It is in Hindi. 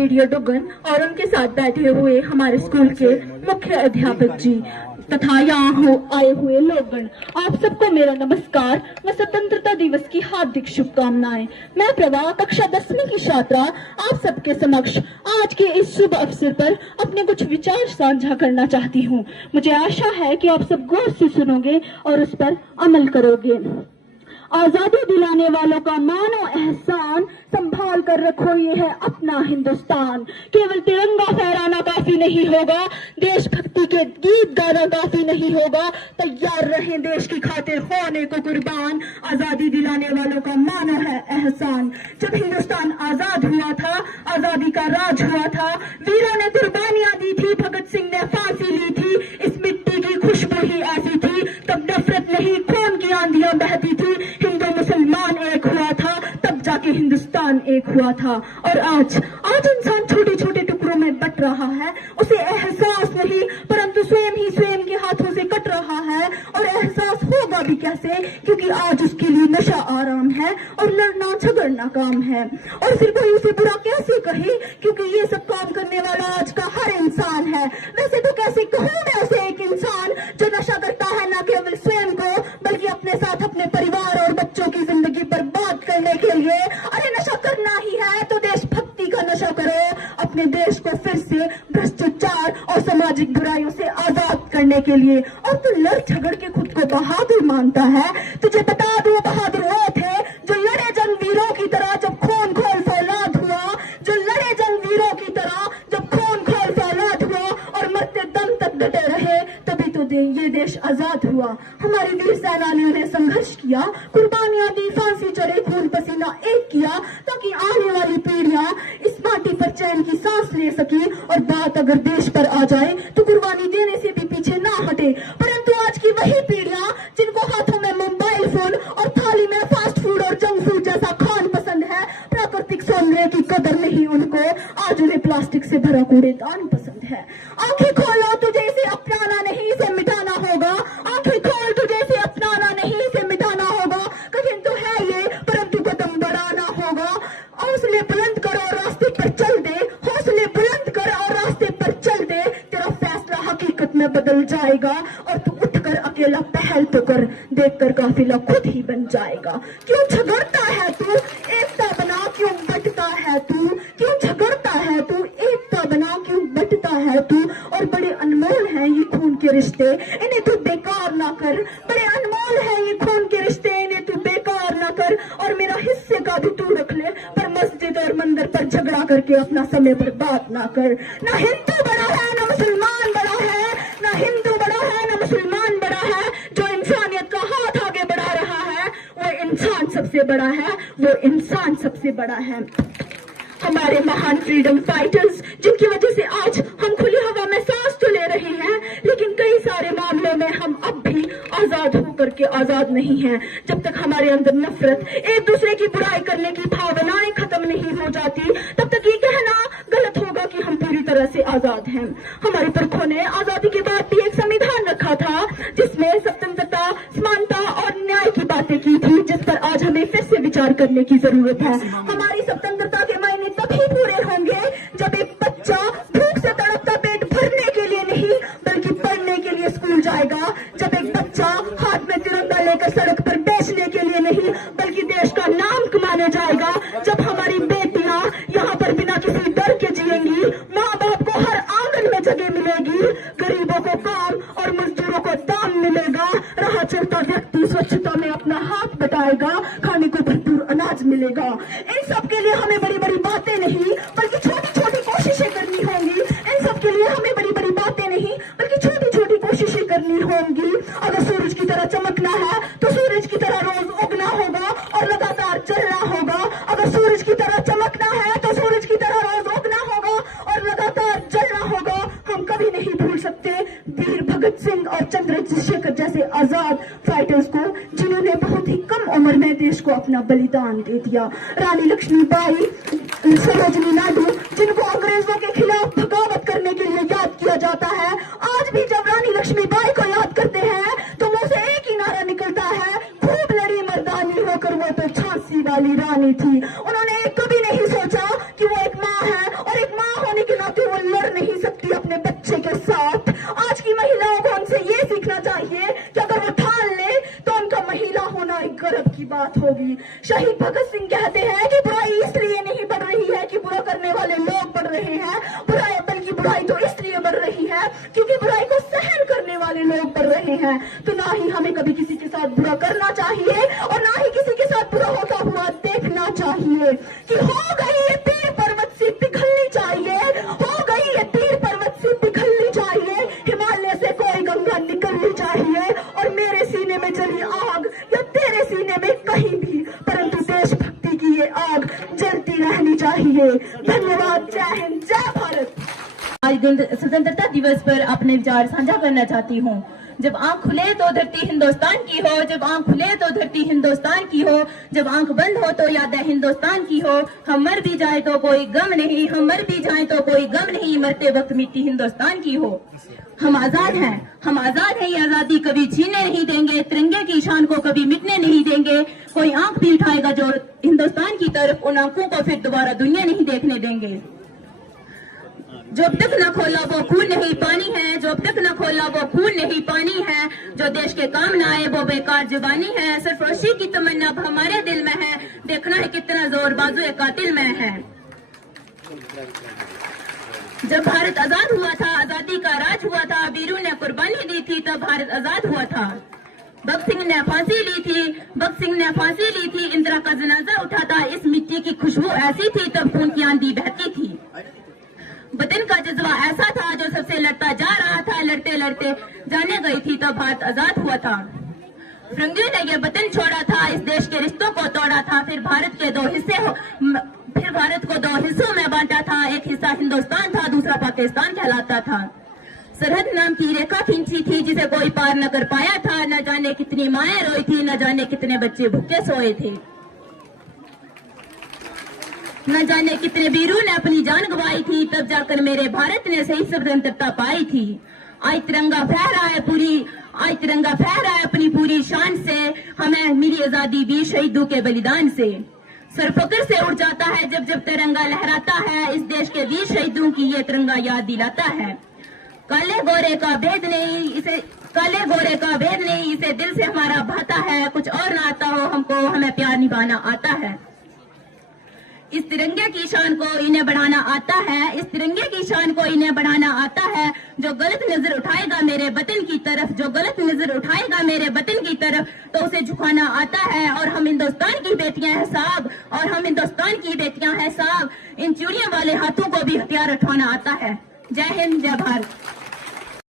बीडीओ डुगन और उनके साथ बैठे हुए हमारे स्कूल के मुख्य अध्यापक जी तथा यहाँ आए हुए लोगगण, आप सबको मेरा नमस्कार व स्वतंत्रता दिवस की हार्दिक शुभकामनाएं। मैं प्रभा कक्षा 10वीं की छात्रा आप सबके समक्ष आज के इस शुभ अवसर पर अपने कुछ विचार साझा करना चाहती हूँ। मुझे आशा है कि आप सब गौर से सुनोगे और उस पर अमल करोगे। आजादी दिलाने वालों का मानो एहसान, संभाल कर रखो ये है अपना हिंदुस्तान। केवल तिरंगा फहराना काफी नहीं होगा, देशभक्ति के गीत गाना काफी नहीं होगा, तैयार रहें देश की खातिर होने को कुर्बान। आजादी दिलाने वालों का मानो है एहसान। जब हिंदुस्तान आजाद हुआ था, आजादी का राज हुआ था, वीरों ने कुर्बानियां दी थी, भगत सिंह ने फांसी ली थी, इस मिट्टी की खुशबू ही ऐसी थी, तब नफरत नहीं खून की आंधियां बहती थी, हिंदू मुसलमान एक हुआ था, तब जाके हिंदुस्तान एक हुआ था। और आज इंसान छोटे छोटे टुकड़ों में बट रहा है, उसे एहसास नहीं परंतु स्वयं ही स्वयं के हाथों से कट रहा है। और एहसास होगा भी कैसे, क्योंकि आज उसके लिए नशा आराम है और लड़ना झगड़ना काम है। और फिर कोई उसे बुरा कैसे कहे, क्योंकि ये सब काम करने वाला आज का हर इंसान है। वैसे तो कैसे कहूँ मैं उसे एक इंसान जो नशा करता है न केवल स्वयं को बल्कि अपने साथ अपने परिवार और बच्चों की जिंदगी बर्बाद करने के लिए। अरे नशा करना ही है तो देशभक्ति का नशा करो, अपने देश को फिर से भ्रष्टाचार और सामाजिक बुराइयों से आजाद करने के लिए। और तू लड़ झगड़ के खुद को बहादुर मानता है, तुझे बता दो बहादुर वो थे जो लड़े जंग वीरों की तरह जब खून खोल फौलाद हुआ, जो लड़े जंग वीरों की तरह जब खून खोल फौलाद हुआ और मरते दम तक डटे रहे, तभी तो ये देश आजाद हुआ। हमारे वीर सेनानियों ने संघर्ष किया, कुर्बानियां दी, फांसी चढ़े, खून पसीना एक किया, ताकि आने वाली पीढ़ियां इस माटी पर चैन की सांस ले सके। और बात अगर देश पर आ जाए तो कुर्बानी देने से भी पीछे ना हटे। परंतु आज की वही पीढ़ियां जिनको हाथों में मोबाइल फोन और थाली में फास्ट फूड और जंक फूड जैसा खान पसंद है, प्राकृतिक सौंदर्य की कदर नहीं उनको, आज उन्हें प्लास्टिक से भरा कूड़ेदान पसंद है। आंखें खोलो, तुझे इसे अपनाना नहीं इसे मिटाना होगा। आंखें खोल, तुझे इसे अपनाना नहीं इसे मिटाना होगा। कठिन तो है ये परंतु कदम बढ़ाना होगा। हौसले बुलंद करो और रास्ते पर चल दे, हौसले बुलंद कर और रास्ते पर चल दे, तेरा फैसला हकीकत में बदल जाएगा। और तू उठकर अकेला पहल तो कर, देखकर काफिला खुद ही बन जाएगा। क्यों झगड़ता है तू, एकता बना, क्यों बंटता है तू, क्यों झगड़ता है तू, एकता बना, क्यों बंटता है तू। और बड़े अनमोल हैं ये खून के रिश्ते, इन्हें तू बेकार ना कर। बड़े अनमोल हैं ये खून के रिश्ते, इन्हें तू बेकार ना कर। और मेरा हिस्से का भी तू रख ले, पर मस्जिद और मंदिर पर झगड़ा करके अपना समय बर्बाद ना कर। ना हिंदू बड़ा है ना मुसलमान बड़ा है, ना हिंदू बड़ा है ना मुसलमान बड़ा है। जो इंसानियत का हाथ आगे बढ़ा रहा है वो इंसान सबसे बड़ा है, वो इंसान सबसे बड़ा है। हमारे महान फ्रीडम फाइटर्स जिनकी वजह से आज हम खुली हवा में सांस तो ले रहे हैं, लेकिन कई सारे मामलों में हम अब भी आजाद होकर के आजाद नहीं हैं। जब तक हमारे अंदर नफरत, एक दूसरे की बुराई करने की भावनाएं खत्म नहीं हो जाती, तब तक ये कहना गलत होगा कि हम पूरी तरह से आजाद हैं। हमारे पुरखों ने आजादी के बाद भी एक संविधान रखा था जिसमें स्वतंत्रता, समानता और न्याय की बातें की थी, जिस पर आज हमें फिर से विचार करने की जरूरत है। हमारी स्वतंत्रता के मायने तभी पूरे होंगे जब एक बच्चा भूख से तड़पता पेट भरने के लिए नहीं बल्कि पढ़ने के लिए स्कूल जाएगा। जब एक बच्चा हाथ में तिरंगा लेकर सड़क पर बेचने के लिए नहीं बल्कि देश का नाम कमाने जाएगा। जब हमारी बेटियां यहाँ पर बिना किसी डर के जिएंगी, माँ बाप को हर आंगन में जगह मिलेगी, गरीबों को काम और मजदूरों को दाम मिलेगा, राह चलता व्यक्ति स्वच्छता में अपना हाथ बटाएगा, खाने को भरपूर अनाज मिलेगा। इन सब के लिए हमें बड़ी बड़ी बातें नहीं बल्कि छोटी छोटी कोशिशें करनी होंगी। इन सब के लिए हमें बड़ी बड़ी बातें नहीं बल्कि छोटी छोटी कोशिशें करनी होंगी। अगर सूरज की तरह चमकना है तो सूरज की तरह रोज उगना होगा और लगातार चलना होगा। अगर सूरज की तरह चमकना है तो सूरज की तरह रोज उगना होगा और लगातार चलना होगा। हम कभी नहीं भूल सकते वीर भगत सिंह और चंद्रशेखर जैसे आजाद फाइटर्स को, जिन्होंने बहुत ही कम उम्र में देश को अपना बलिदान दे दिया। रानी लक्ष्मीबाई, सरोजिनी नायडू, जिनको अंग्रेजों के खिलाफ बगावत करने के लिए याद किया जाता है। आज भी जब रानी लक्ष्मीबाई को याद करते हैं तो मुंह से एक ही नारा निकलता है, खूब लड़ी मर्दानी होकर वो तो झांसी वाली रानी थी। उन्होंने कभी नहीं सोचा कि वो एक माँ है और एक होगी। शहीद भगत सिंह कहते हैं कि बुराई इसलिए नहीं बढ़ रही है कि बुरा करने वाले लोग बढ़ रहे हैं, बुराई बल्कि बुराई तो इसलिए बढ़ रही है क्योंकि बुराई को सहन करने वाले लोग बढ़ रहे हैं। तो ना ही हमें कभी किसी के साथ बुरा करना चाहिए और ना ही किसी के साथ बुरा होता हुआ देखना चाहिए। कि हो गई ये तीर पर्वत से पिघलनी चाहिए, हो गई ये तीर पर्वत से पिघलनी चाहिए, हिमालय से कोई गंगा निकलनी चाहिए और मेरे सीने में जली आग या तेरे सीने में कहीं भी, परंतु देशभक्ति की ये आग जलती रहनी चाहिए। धन्यवाद। जय हिंद, जय भारत। आज दिन स्वतंत्रता दिवस पर अपने विचार साझा करना चाहती हूँ। जब आंख खुले तो धरती हिंदुस्तान की हो, जब आंख खुले तो धरती हिंदुस्तान की हो, जब आंख बंद हो तो यादें हिंदुस्तान की हो। हम मर भी जाए तो कोई गम नहीं, हम मर भी जाए तो कोई गम नहीं, मरते वक्त मिट्टी हिंदुस्तान की हो। हम आजाद हैं, हम आजाद हैं, ये आजादी कभी छीनने नहीं देंगे, तिरंगे की शान को कभी मिटने नहीं देंगे। कोई आंख भी उठाएगा जो हिंदुस्तान की तरफ, उन आंखों को फिर दोबारा दुनिया नहीं देखने देंगे। जब तक न खोला वो खून नहीं पानी है, जब तक न खोला वो खून नहीं पानी है, जो देश के काम न आए वो बेकार जुबानी है। सरफरोशी की तमन्ना अब हमारे दिल में है, देखना है कितना जोर बाजुए कातिल में है। जब भारत आजाद हुआ था, आजादी का राज हुआ था, वीरों ने कुर्बानी दी थी, तब भारत आजाद हुआ था। भगत सिंह ने फांसी ली थी, भगत सिंह ने फांसी ली थी, इंदिरा का जनाजा उठा था, इस मिट्टी की खुशबू ऐसी थी, तब खून की आंधी बहती थी। वतन का जज्बा ऐसा था जो सबसे लड़ता जा रहा था, लड़ते लड़ते जाने गई थी, तब भारत आजाद हुआ था। फिरंगियों ने ये वतन छोड़ा था, इस देश के रिश्तों को तोड़ा था, फिर भारत को दो हिस्सों में बांटा था। एक हिस्सा हिंदुस्तान था, दूसरा पाकिस्तान कहलाता था। सरहद नाम की रेखा खींची थी जिसे कोई पार न कर पाया था, न जाने कितनी माएं रोई थी, न जाने कितने बच्चे भूखे सोए थे, न जाने कितने वीरों ने अपनी जान गंवाई थी, तब जाकर मेरे भारत ने सही स्वतंत्रता पाई थी। आज तिरंगा फहरा है अपनी पूरी शान से, हमें मिली आजादी वीर शहीदों के बलिदान से। सर फक्र से उड़ जाता है जब जब तिरंगा लहराता है, इस देश के वीर शहीदों की ये तिरंगा याद दिलाता है। काले गोरे का भेद नहीं, इसे दिल से हमारा भाता है, कुछ और ना आता हो हमको, हमें प्यार निभाना आता है। इस तिरंगे की शान को इन्हें बढ़ाना आता है, इस तिरंगे की शान को इन्हें बढ़ाना आता है। जो गलत नजर उठाएगा मेरे वतन की तरफ, जो गलत नजर उठाएगा मेरे वतन की तरफ, तो उसे झुकाना आता है। और हम हिंदुस्तान की बेटियां हैं साहब, और हम हिंदुस्तान की बेटियां हैं साहब, इन चूड़ियों वाले हाथों को भी हथियार उठाना आता है। जय हिंद, जय भारत।